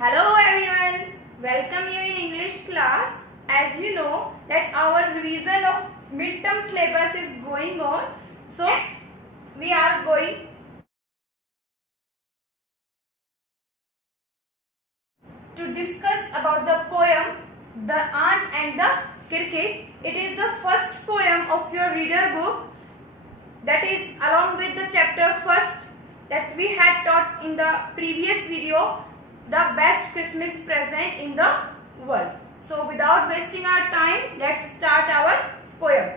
Hello everyone, welcome you in English class. As you know that our revision of midterm syllabus is going on, so we are going to discuss about the poem The Ant and the Cricket. It is the first poem of your reader book, that is along with the chapter first that we had taught in the previous video, the best Christmas present in the world. So without wasting our time, let's start our poem.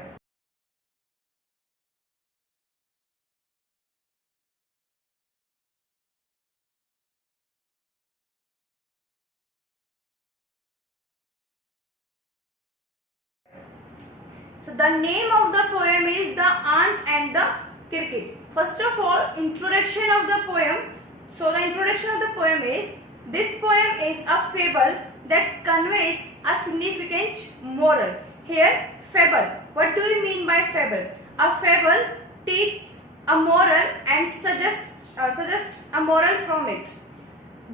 So the name of the poem is The Ant and the Cricket. First of all, introduction of the poem. So the introduction of the poem is, this poem is a fable that conveys a significant moral. Here, fable. What do you mean by fable? A fable teaches a moral and suggests a moral from it.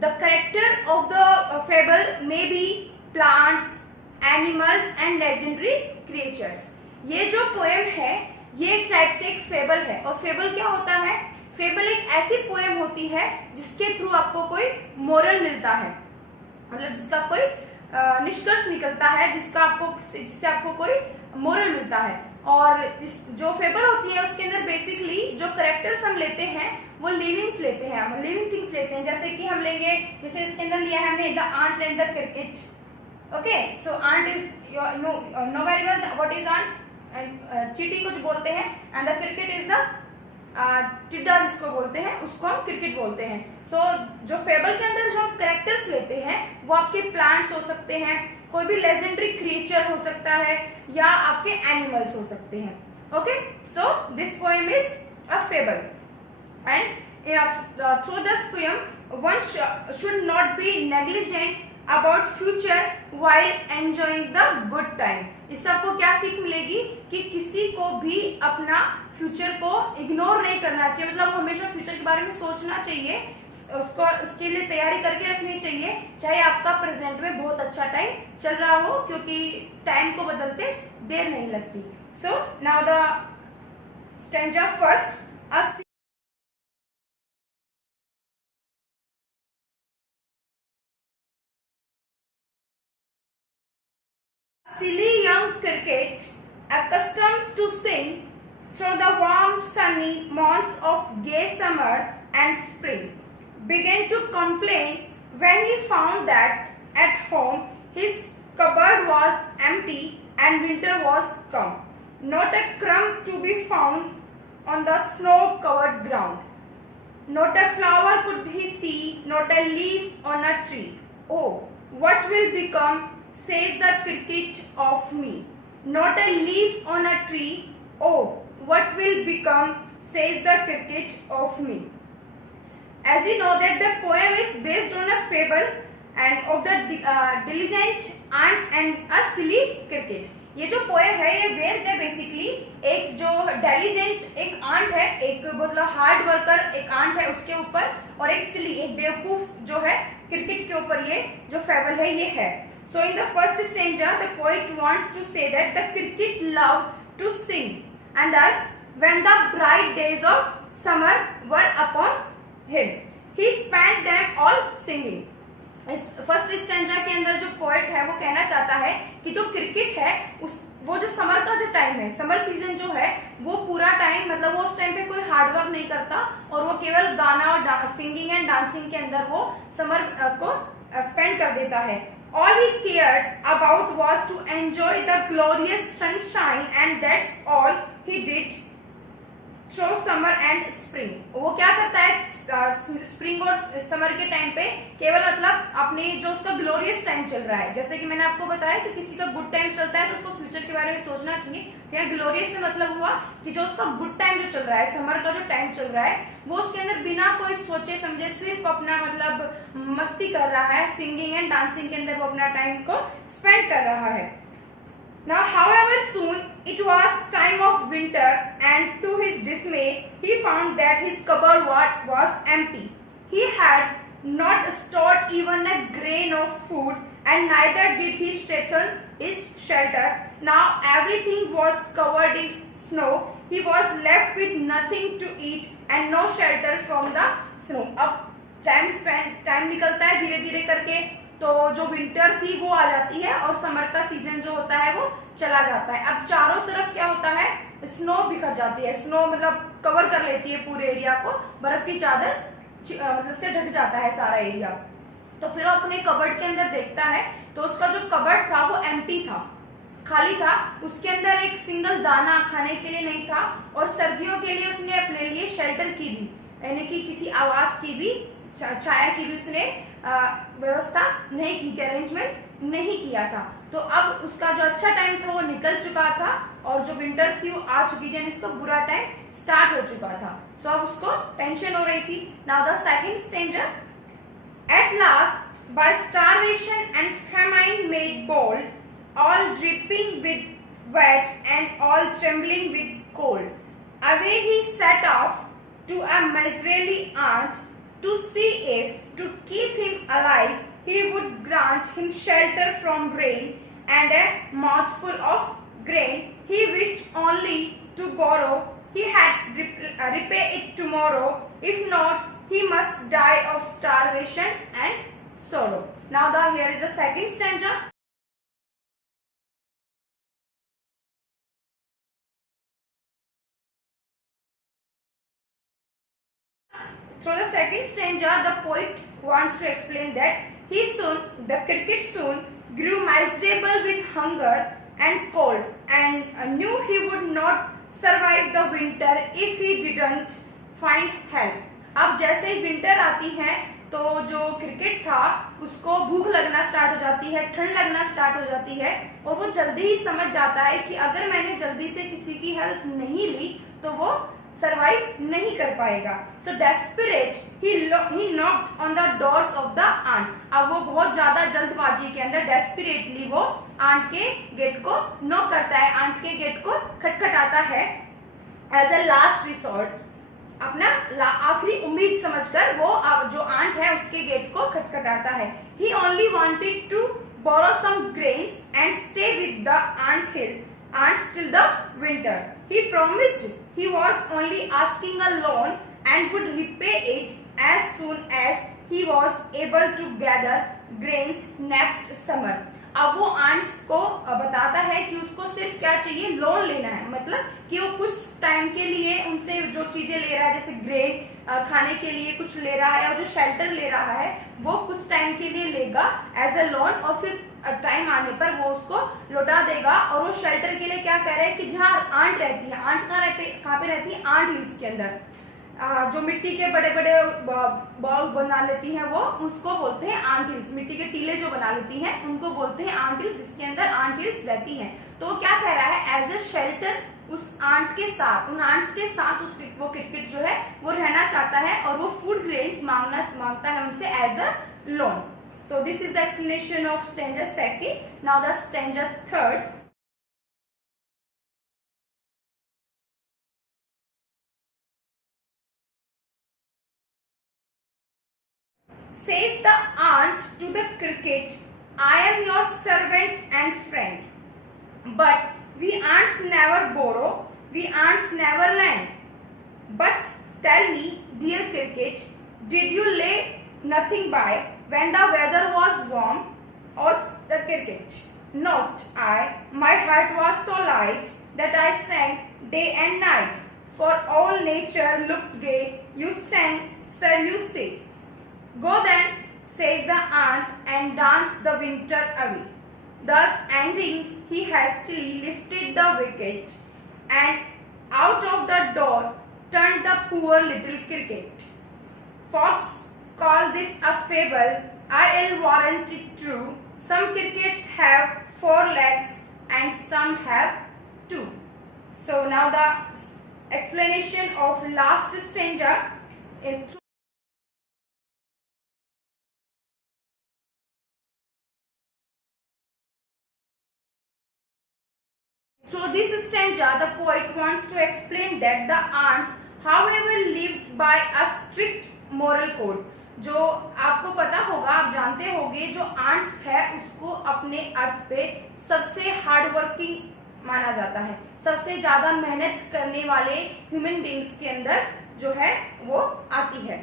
The character of the fable may be plants, animals and legendary creatures. ये जो poem है ये एक type से एक fable है. और fable क्या होता है? फेबल एक ऐसी पोएम होती है जिसके थ्रू आपको कोई मोरल मिलता है, मतलब जिसका कोई निष्कर्ष निकलता है, जिससे आपको कोई मोरल मिलता है. और जो फेबल होती है उसके अंदर बेसिकली जो करेक्टर्स हम लेते हैं वो लिविंग्स लेते हैं, हम लिविंग थिंग्स लेते हैं. जैसे कि हम लेंगे, जैसे इसके अंदर लिया है हमने the ant and the cricket. Okay, so ant is no very well what is ant, and चींटी कुछ बोलते हैं, and the cricket is the टिड्डा जिसको बोलते हैं, उसको हम क्रिकेट बोलते हैं. सो जो फेबल के अंदर जो हम कैरेक्टर्स लेते हैं वो आपके प्लांट्स हो सकते हैं, कोई भी लेजेंडरी क्रिएचर हो सकता है, या आपके एनिमल्स हो सकते हैं. Okay, so this poem is a fable, and through this poem one should not be negligent about future while enjoying the good time. इससे आपको क्या सीख मिलेगी कि किसी को भी अपना फ्यूचर को इग्नोर नहीं करना चाहिए, मतलब हमेशा फ्यूचर के बारे में सोचना चाहिए, उसके लिए तैयारी करके रखनी चाहिए, चाहे आपका प्रेजेंट में बहुत अच्छा टाइम चल रहा हो, क्योंकि टाइम को बदलते देर नहीं लगती. सो now the stanza first. Silly young cricket, accustomed to sing through the warm sunny months of gay summer and spring, began to complain when he found that at home his cupboard was empty and winter was come. Not a crumb to be found on the snow-covered ground. Not a flower could he see, not a leaf on a tree. Oh, what will become, says the cricket, of me? Not a leaf on a tree. Oh, what will become, says the cricket, of me? As you know that the poem is based on a fable and of the diligent ant and a silly cricket. ये जो poem है ये based है basically एक जो डेलिजेंट एक aunt है, एक मतलब हार्ड वर्कर एक आंट है उसके ऊपर, और एक सिली एक बेवकूफ जो है क्रिकेट के ऊपर ये जो फेबल है ये है. So in the first stanza, the poet wants to say that the cricket loved to sing, and thus when the bright days of summer were upon him, he spent them all singing. इस first stanza के अंदर जो poet है वो कहना चाहता है कि जो क्रिकेट है वो जो समर का जो टाइम है, समर सीजन जो है वो पूरा टाइम, मतलब वो उस टाइम पे कोई हार्ड वर्क नहीं करता और वो केवल गाना और सिंगिंग एंड डांसिंग के अंदर वो समर को स्पेंड कर देता है. All he cared about was to enjoy the glorious sunshine, and that's all he did through summer and spring. वो क्या करता है स्प्रिंग और समर के टाइम पे केवल मतलब अपने जो उसका ग्लोरियस टाइम चल रहा है, जैसे कि मैंने आपको बताया कि किसी का गुड टाइम चलता है तो उसको फ्यूचर के बारे में सोचना चाहिए. तो यहाँ ग्लोरियस से मतलब हुआ कि जो उसका गुड टाइम जो चल रहा है, समर का जो टाइम चल रहा है, वो उसके अंदर बिना कोई सोचे समझे सिर्फ अपना मतलब मस्ती कर रहा है, सिंगिंग एंड डांसिंग के अंदर वो अपना टाइम को स्पेंड कर रहा है. Now, however, soon it was time of winter, and to his dismay, he found that his cupboard was empty. He had not stored even a grain of food, and neither did he strengthen his shelter. Now everything was covered in snow. He was left with nothing to eat and no shelter from the snow. अब time निकलता है धीरे धीरे करके, तो जो winter थी वो आ जाती है और समर का सीजन जो होता है वो चला जाता है। अब चारों तरफ क्या होता है, स्नो बिखर जाती है। स्नो मतलब कवर कर लेती है पूरे एरिया को, बर्फ की चादर मतलब से ढक जाता है सारा एरिया। तो फिर वो अपने कबर्ड के अंदर देखता है तो उसका जो कबर्ड था वो एम्प्टी था, खाली था। उसके अंदर एक सिंगल दाना खाने के लिए नहीं था और सर्दियों के लिए उसने अपने लिए शेल्टर की भी, यानी कि किसी आवास की भी, छाया की भी उसने व्यवस्था नहीं की थी, अरेंजमेंट नहीं किया था। तो अब उसका जो अच्छा टाइम था वो निकल चुका था और जो विंटर्स थी वो आ चुकी थी, यानी उसका बुरा टाइम स्टार्ट हो चुका था। सो अब उसको टेंशन हो रही थी। Now the second stanza, at last by starvation and famine made bold, all dripping with wet and all trembling with cold, away he set off to a miserly aunt to see if, to keep him alive, he would grant him shelter from rain and a mouthful of grain. He wished only to borrow, he had repay it tomorrow, if not he must die of starvation and sorrow. Now here is the second stanza. So the second stanza, the poet wants to explain that the cricket soon grew miserable with hunger and cold and knew he would not survive the winter if he didn't find help. अब जैसे ही winter आती है तो जो cricket था उसको भूख लगना स्टार्ट हो जाती है, ठंड लगना स्टार्ट हो जाती है और वो जल्दी ही समझ जाता है कि अगर मैंने जल्दी से किसी की हेल्प नहीं ली तो वो सरवाइव नहीं कर पाएगा। So desperate he knocked on the doors of the ant. अब वो बहुत ज्यादा जल्दबाजी के अंदर डेस्परेटली वो आंट के गेट को नॉक करता है, आंट के गेट को खटखटाता है एज अ लास्ट रिसोर्ट, अपना आखिरी उम्मीद समझकर वो जो आंट है उसके गेट को खटखटाता है। He only wanted to borrow some grains and stay with the ants till the winter. He promised he was only asking a loan and would repay it as soon as he was able to gather grains next summer. अब वो ants को बताता है कि उसको सिर्फ क्या चाहिए, लोन लेना है। मतलब कि वो कुछ टाइम के लिए उनसे जो चीजें ले रहा है, जैसे ग्रेन खाने के लिए कुछ ले रहा है और जो शेल्टर ले रहा है वो कुछ टाइम के लिए लेगा एज अ लोन और फिर टाइम आने पर वो उसको लौटा देगा। और वो शेल्टर के लिए क्या कह रहा है कि जहाँ आंट रहती है, आंट कहाँ पे रहती है, आंट हिल्स के अंदर, जो मिट्टी के बड़े बड़े बॉल बना लेती हैं वो उसको बोलते हैं आंट हिल्स। मिट्टी के टीले जो बना लेती हैं उनको बोलते हैं आंट हिल्स, जिसके अंदर आंट हिल्स रहती हैं। तो वो क्या कह रहा है, एज ए शेल्टर उस आंट के साथ, उन आंट्स के साथ वो क्रिकेट जो है वो रहना चाहता है और वो फूड ग्रेन्स मांगता है उनसे as a loan. So this is the explanation of stanza second. Now the stanza third. Says the aunt to the cricket, I am your servant and friend. But we aunts never borrow, we aunts never lend. But tell me, dear cricket, did you lay nothing by when the weather was warm? Or the cricket, not I. My heart was so light that I sang day and night. For all nature looked gay, you sang, sir, you say. Go then, says the aunt, and danced the winter away. Thus ending, he hastily lifted the wicket, and out of the door turned the poor little cricket. Fox call this a fable, I'll warrant it true. Some crickets have 4 legs and some have 2. So now the explanation of last stanza. Through this stanza, the poet wants to explain that the aunts, however, lived by a strict moral code. जो आपको पता होगा, आप जानते होंगे, जो ants है उसको अपने अर्थ पे सबसे हार्ड वर्किंग माना जाता है, सबसे ज्यादा मेहनत करने वाले ह्यूमन बींग्स के अंदर जो है वो आती है,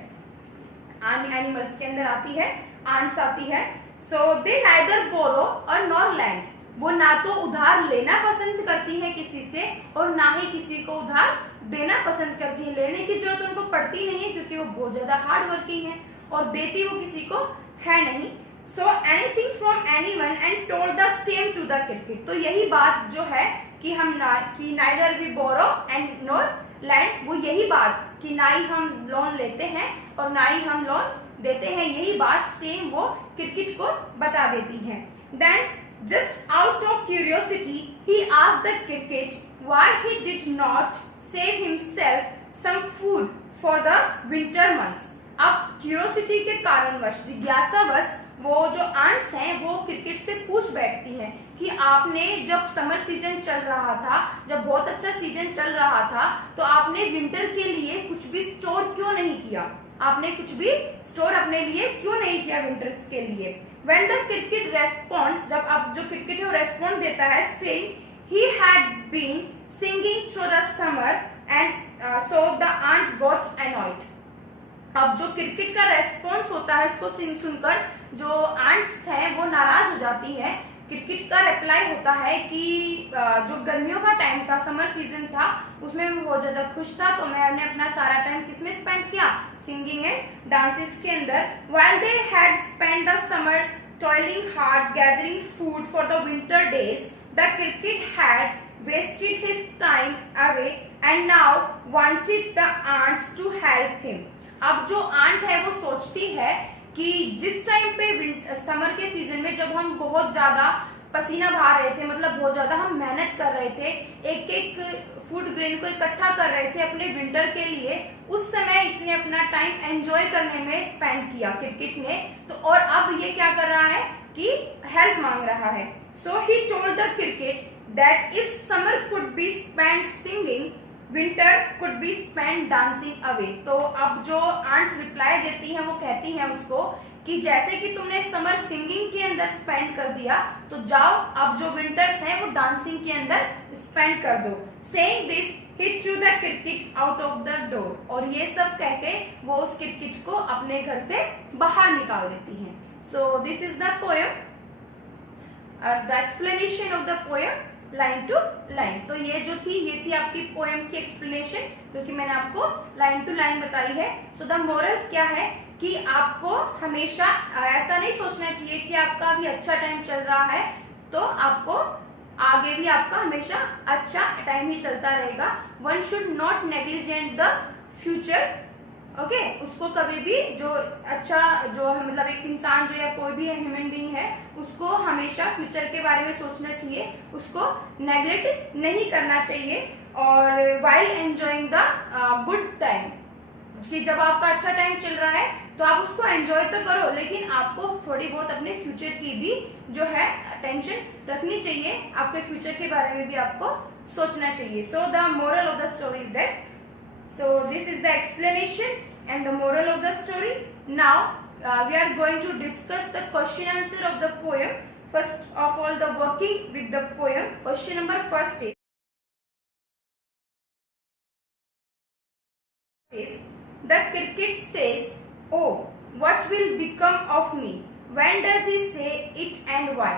एनिमल्स के अंदर आती है, आंट्स आती है। सो दे नाइदर बोरो और नॉर लैंड, वो ना तो उधार लेना पसंद करती है किसी से और ना ही किसी को उधार देना पसंद करती है। लेने की जरूरत उनको पड़ती नहीं है क्योंकि वो बहुत ज्यादा हार्ड वर्किंग है, और देती वो किसी को है नहीं। So anything from anyone and told the same to the cricket. तो यही बात जो है कि neither we borrow and nor lend, वो यही बात कि ना ही हम लोन लेते हैं और ना ही हम लोन देते हैं, यही बात सेम वो क्रिकेट को बता देती है। Then just out of curiosity he asked the cricket why he did not save himself some food for the winter months. अब क्यूरियोसिटी के कारणवश, जिज्ञासावश, वो जो आंट्स हैं वो क्रिकेट से पूछ बैठती हैं कि आपने जब समर सीजन चल रहा था, जब बहुत अच्छा सीजन चल रहा था, तो आपने विंटर के लिए कुछ भी स्टोर क्यों नहीं किया, आपने कुछ भी स्टोर अपने लिए क्यों नहीं किया विंटर्स के लिए। When the cricket respond, जब अब जो क्रिकेट है वो रेस्पॉन्ड देता है, saying he had been singing through the summer and so the aunt got annoyed। अब जो क्रिकेट का रेस्पॉन्स होता है उसको सुनकर जो आंट्स हैं वो नाराज हो जाती है। क्रिकेट का रिप्लाई होता है कि जो गर्मियों का टाइम था, समर सीजन था, उसमें मैं बहुत ज्यादा खुश था, तो मैंने अपना सारा टाइम किसमें स्पेंड किया, सिंगिंग एंड डांसेस के अंदर। while they had spent the summer toiling hard gathering food for the winter days, the cricket had wasted his time away and now wanted the ants to help him। अब जो aunt है वो सोचती है कि जिस टाइम पे summer के सीजन में जब हम बहुत ज्यादा पसीना बहा रहे थे, मतलब बहुत ज्यादा हम मेहनत कर रहे थे, एक एक फूड ग्रेन को इकट्ठा कर रहे थे अपने विंटर के लिए, उस समय इसने अपना टाइम एंजॉय करने में स्पेंड किया क्रिकेट ने। तो और अब ये क्या कर रहा है कि हेल्प मांग रहा है। So he told the cricket that if summer could be spend singing, winter could be spend dancing away. तो अब जो आंट्स रिप्लाई देती हैं वो कहती हैं उसको कि जैसे कि तुमने समर सिंगिंग के अंदर स्पेंड कर दिया, तो जाओ अब जो विंटर्स हैं वो डांसिंग के अंदर स्पेंड कर दो। Saying this he through the cricket out of the door. और ये सब कह के वो उस क्रिकेट को अपने घर से बाहर निकाल देती हैं। So this is the poem, the explanation of the poem line to line. तो ये जो थी, ये थी आपकी पोएम की एक्सप्लेनेशन, जो कि मैंने आपको लाइन टू लाइन बताई है। सो द मोरल क्या है कि आपको हमेशा ऐसा नहीं सोचना चाहिए कि आपका अभी अच्छा टाइम चल रहा है तो आपको आगे भी आपका हमेशा अच्छा टाइम ही चलता रहेगा। One should not negligent the future. Okay, उसको कभी भी जो अच्छा, जो मतलब एक इंसान जो या कोई भी ह्यूमन बीइंग है, उसको हमेशा फ्यूचर के बारे में सोचना चाहिए, उसको नेग्लेक्ट नहीं करना चाहिए। और while enjoying the good time, कि जब आपका अच्छा टाइम चल रहा है तो आप उसको एंजॉय तो करो, लेकिन आपको थोड़ी बहुत अपने फ्यूचर की भी जो है टेंशन रखनी चाहिए, आपके फ्यूचर के बारे में भी आपको सोचना चाहिए। So the moral of the story is that, so this is the explanation and the moral of the story. Now we are going to discuss the question answer of the poem. First of all, the working with the poem. Question number first is the cricket says, oh, what will become of me? When does he say it and why?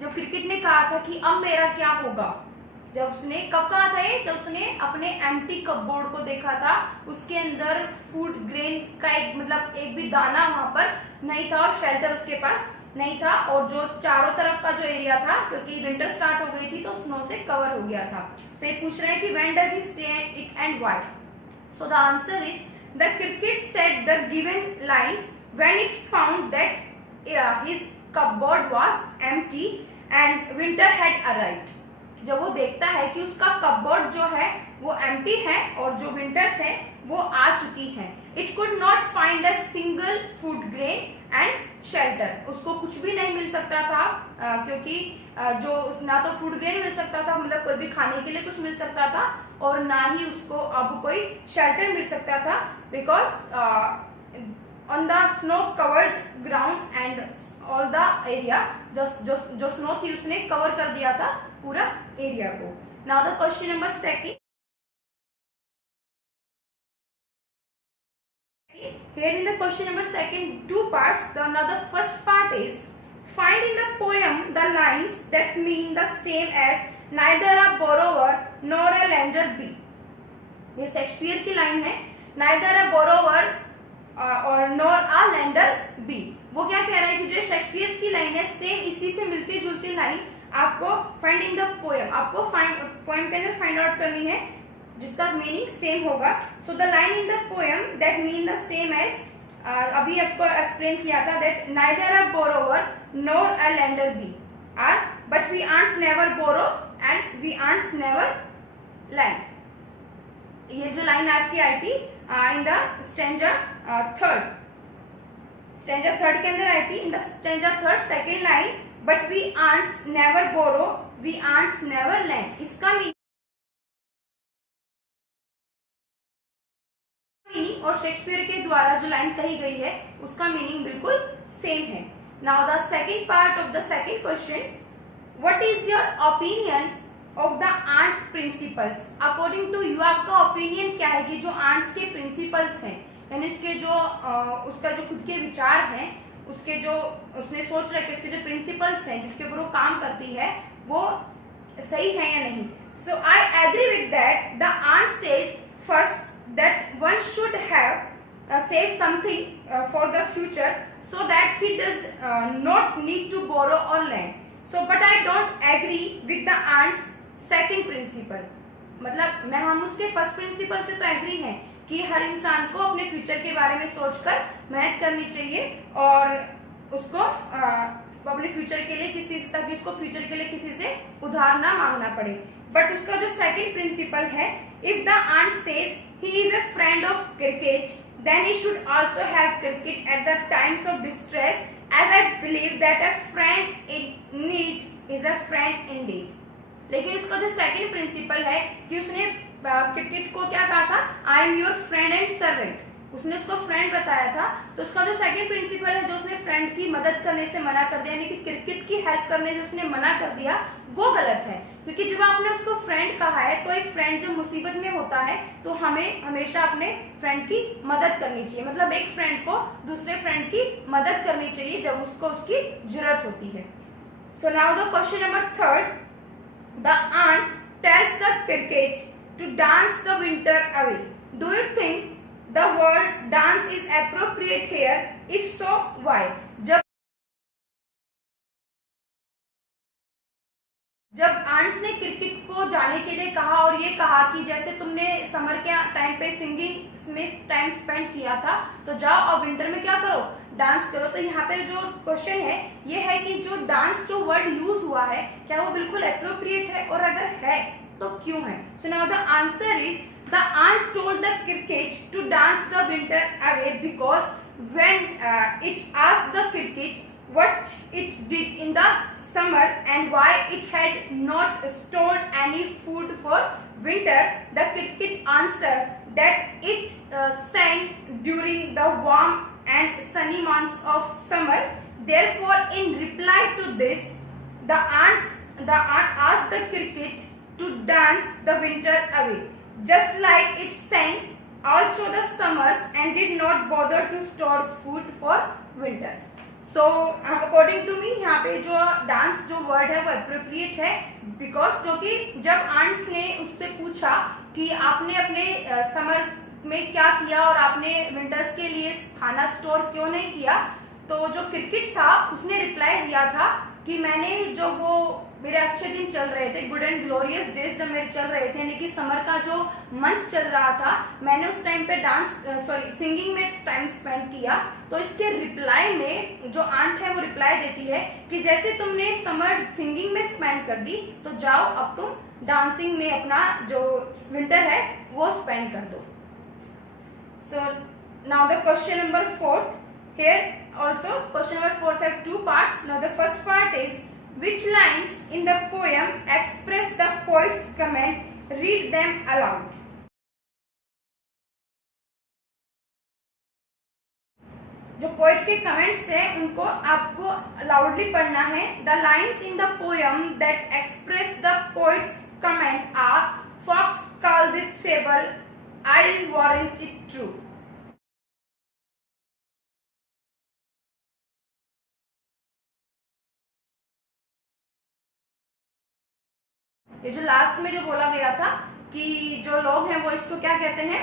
जो cricket ने कहा था कि अब मेरा क्या होगा, जब उसने कब कहा था ये, जब उसने अपने एम्प्टी कपबोर्ड को देखा था, उसके अंदर फूड ग्रेन का एक मतलब एक भी दाना वहां पर नहीं था और शेल्टर उसके पास नहीं था, और जो चारों तरफ का जो एरिया था, क्योंकि विंटर स्टार्ट हो गई थी तो स्नो से कवर हो गया था। तो ये पूछ रहे हैं कि व्हेन डज ही से it and why. So the answer is the cricket said the given lines when it found that his cupboard was empty and winter had arrived. जब वो देखता है कि उसका कपबोर्ड जो है वो एम्प्टी है और जो विंटर्स है वो आ चुकी हैं। It could not find a single food grain and shelter, उसको कुछ भी नहीं मिल सकता था, क्योंकि जो ना तो फूड ग्रेन मिल सकता था, मतलब कोई भी खाने के लिए कुछ मिल सकता था, और ना ही उसको अब कोई शेल्टर मिल सकता था, because on the snow covered ground and all the area, जो स्नो थी उसने कवर कर दिया था पूरा एरिया को. Now the question number second. Here in the question number second, two parts. Now the first part is find in the poem the lines that mean the same as neither a borrower nor a lender be. ये Shakespeare की line है, neither a borrower और nor a lender be. वो क्या कह रहा है कि जो शेक्सपियर की लाइन है सेम इसी से मिलती जुलती लाइन आपको फाइंड इन द पोएम, आपको पोएम के अंदर फाइंड आउट करनी है जिसका मीनिंग सेम होगा. So the line in the poem that mean the same as, अभी आपको एक्सप्लेन किया था, that neither a borrower nor a lender be are but we ants never borrow and we ants never lend. ये जो line आपकी आई थी in the stanza third, stanza third के अंदर आई थी. In the stanza third second line, but we ants never borrow we ants never land, इसका मीनिंग और शेक्सपियर के द्वारा जो लाइन कही गई है उसका मीनिंग बिल्कुल सेम है. Now the second part of the second question, what is your opinion of the ants principles. According to you आपका ओपिनियन क्या है कि जो आर्ट्स के प्रिंसिपल्स हैं, यानी उसके जो उसका जो खुद के विचार हैं, उसके जो उसने सोच रखे, उसके जो प्रिंसिपल्स हैं जिसके ऊपर वो काम करती है वो सही है या नहीं. So I agree with that. The ant says first that one should have save something for the future so that he does not need to borrow or lend. So but I don't agree with the aunt's second principle. मतलब हम उसके first principle से तो agree हैं कि हर इंसान को अपने फ्यूचर के बारे में सोचकर मेहनत करनी चाहिए और उसको अपने फ्यूचर के लिए किसी से, ताकि उसको फ्यूचर के लिए किसी से उधार ना मांगना पड़े. बट उसका जो सेकंड प्रिंसिपल है, if the ant says he is a friend of cricket, then he should also have cricket at the times of distress, as I believe that a friend in need is a friend indeed. लेकिन उसका जो second principle है कि उसने cricket को क्या कहा था, I am your friend and servant, उसने उसको फ्रेंड बताया था. तो उसका जो सेकंड प्रिंसिपल है, जो उसने फ्रेंड की मदद करने से मना कर दिया, यानी कि क्रिकेट की हेल्प करने से उसने मना कर दिया, वो गलत है. क्योंकि जब आपने उसको फ्रेंड कहा है तो एक फ्रेंड जब मुसीबत में होता है तो हमें हमेशा अपने फ्रेंड की मदद करनी चाहिए. मतलब एक फ्रेंड को दूसरे फ्रेंड की मदद करनी चाहिए जब उसको उसकी जरूरत होती है. So now the question number third, the ant tells the cricket to dance the winter away. Do you think the word dance is appropriate here? If so, why? जब आंट्स ने क्रिकेट को जाने के लिए कहा और ये कहा कि जैसे तुमने समर के टाइम पे सिंगिंग में टाइम स्पेंड किया था तो जाओ और विंटर में क्या करो, डांस करो. तो यहाँ पे जो क्वेश्चन है ये है कि जो डांस जो वर्ड यूज हुआ है क्या वो बिल्कुल अप्रोप्रिएट है, और अगर है तो क्यों है. So now the answer is, the aunt told the cricket to dance the winter away because when it asked the cricket what it did in the summer and why it had not stored any food for winter, the cricket answered that it sang during the warm and sunny months of summer. Therefore, in reply to this, the aunt asked the cricket to dance the winter away, just like it sang also the summers and did not bother to store food for winters. So according to me यहाँ पे जो dance जो word है वो appropriate है, because क्योंकि जब ants ने उससे पूछा कि आपने अपने समर्स में क्या किया और आपने विंटर्स के लिए खाना स्टोर क्यों नहीं किया, तो जो क्रिकेट था उसने रिप्लाई दिया था कि मैंने जो वो मेरे अच्छे दिन चल रहे थे, गुड एंड ग्लोरियस डेज जब मेरे चल रहे थे, यानी कि समर का जो मंथ चल रहा था, मैंने उस टाइम पे सिंगिंग में टाइम स्पेंड किया. तो इसके रिप्लाई में जो आंट है वो रिप्लाई देती है कि जैसे तुमने समर सिंगिंग में स्पेंड कर दी तो जाओ अब तुम डांसिंग में अपना जो विंटर है वो स्पेंड कर दो. सो now the question number 4. Here also question number 4 have two parts. Now the first part is, which lines in the poem express the poet's comment? Read them aloud. जो poet के comments हैं उनको आपको loudly पढ़ना है. The lines in the poem that express the poet's comment are folks call this fable, I warrant it true. ये जो last में जो बोला गया था कि जो लोग हैं वो इसको क्या कहते हैं,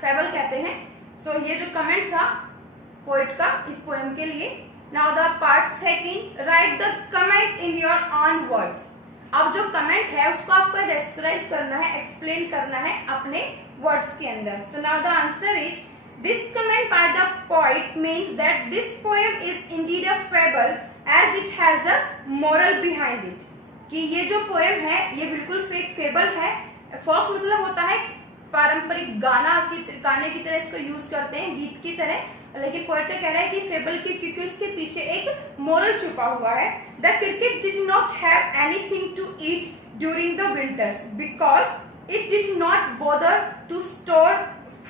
फेबल कहते हैं. सो ये जो कमेंट था पोएट का इस पोएम के लिए. Now the part second, right the comment in your on words. अब जो कमेंट है उसको आपको डिस्क्राइब करना है, एक्सप्लेन करना है अपने वर्ड्स के अंदर. So now the answer is, this comment by the poet means that this poem is indeed a fable as it has a moral behind it. कि ये जो पोएम है ये बिल्कुल फेक फेबल है. फॉक्स मतलब होता है पारंपरिक गाने की तरह इसको यूज करते हैं, गीत की तरह. लेकिन पोएट का कह रहा है कि फेबल की, क्योंकि इसके पीछे एक मोरल छुपा हुआ है. The cricket did not have anything to eat during the winters because it did not bother to store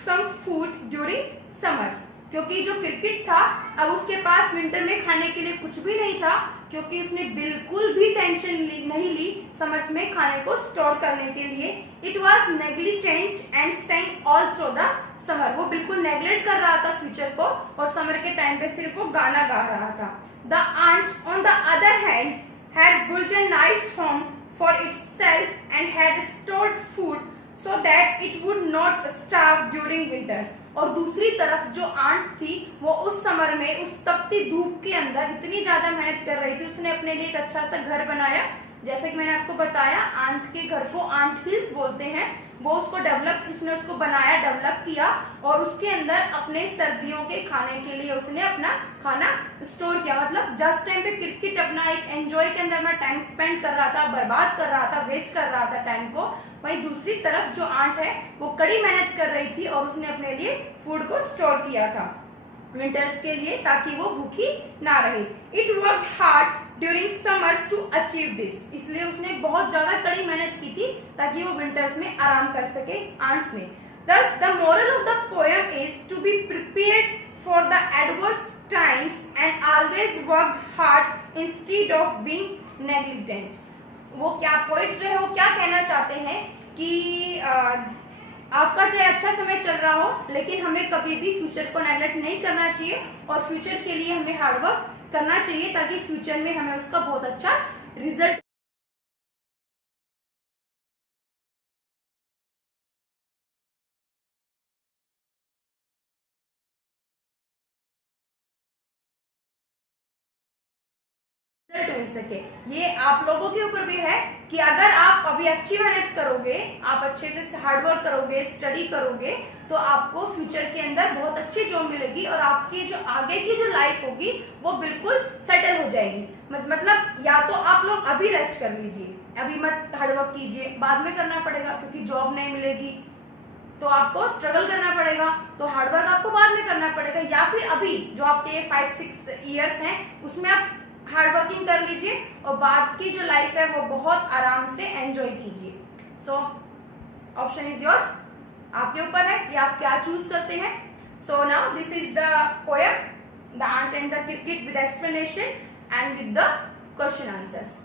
some food during summers. क्योंकि जो क्रिकेट था अब उसके पास विंटर में खाने के लिए कुछ भी नहीं था, क्योंकि उसने बिल्कुल भी टेंशन नहीं ली समर्स में खाने को स्टोर करने के लिए. It was negligent and saying all through the summer. वो बिल्कुल नेग्लेक्ट कर रहा था फ्यूचर को और समर के टाइम पे सिर्फ वो गाना गा रहा था. The ant on the other hand had built a nice home for itself and had stored food so that it would not starve during winters. और दूसरी तरफ जो आंट थी वो उस समर में उस तपती धूप के अंदर इतनी ज्यादा मेहनत कर रही थी, उसने अपने लिए एक अच्छा सा घर बनाया. जैसे कि मैंने आपको बताया आंट के घर को आंट हिल्स बोलते हैं. वो उसको उसने उसको बनाया, डेवलप किया और उसके अंदर अपने सर्दियों के खाने के लिए उसने अपना खाना स्टोर किया. मतलब जस्ट टाइम पे क्रिकेट अपना एक एंजॉय के अंदर अपना टाइम स्पेंड कर रहा था, बर्बाद कर रहा था, वेस्ट कर रहा था टाइम को. वहीं दूसरी तरफ जो आंट है वो कड़ी मेहनत कर रही थी और उसने अपने लिए फूड को स्टोर किया था विंटर्स के लिए, ताकि वो भूखी ना रहे. It work hard during summers to achieve this. इसलिए उसने बहुत ज्यादा कड़ी मेहनत की थी ताकि वो विंटर्स में आराम कर सके आंट्स में. Thus the moral of the poem is to be prepared for the adverse times and always work hard instead of being negligent. वो क्या पोएट जो है वो क्या कहना चाहते हैं कि आपका चाहे अच्छा समय चल रहा हो लेकिन हमें कभी भी फ्यूचर को नेग्लेक्ट नहीं करना चाहिए और फ्यूचर के लिए हमें हार्डवर्क करना चाहिए ताकि फ्यूचर में हमें उसका बहुत अच्छा रिजल्ट मिल सके. ये आप लोगों के ऊपर भी है कि अगर आप अभी अच्छी मेहनत करोगे, आप अच्छे से हार्डवर्क करोगे, स्टडी करोगे तो आपको फ्यूचर के अंदर बहुत अच्छी जॉब मिलेगी और आपकी जो आगे की जो लाइफ होगी वो बिल्कुल सेटल हो जाएगी. मतलब या तो आप लोग अभी रेस्ट कर लीजिए, अभी मत हार्डवर्क कीजिए, बाद में करना पड़ेगा क्योंकि जॉब नहीं मिलेगी तो आपको स्ट्रगल करना पड़ेगा, तो हार्डवर्क आपको बाद में करना पड़ेगा. या फिर अभी जो आपके 5-6 इयर्स हैं उसमें आप हार्डवर्किंग कर लीजिए और बाद की जो लाइफ है वो बहुत आराम से एंजॉय कीजिए. सो ऑप्शन इज योर्स, आपके ऊपर है कि आप क्या चूज करते हैं. So now this is the poem the ant and the cricket with explanation and with the question answers.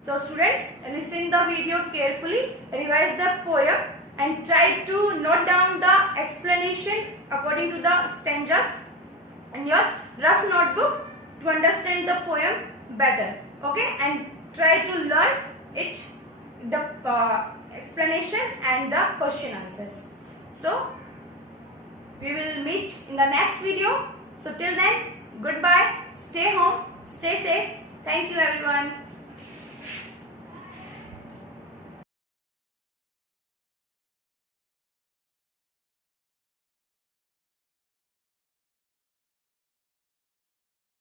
So students, listen the video carefully, revise the poem and try to note down the explanation according to the stanzas in your rough notebook to understand the poem better. Okay, and try to learn it, the explanation and the question answers. So we will meet in the next video. So till then, goodbye, stay home, stay safe. Thank you everyone.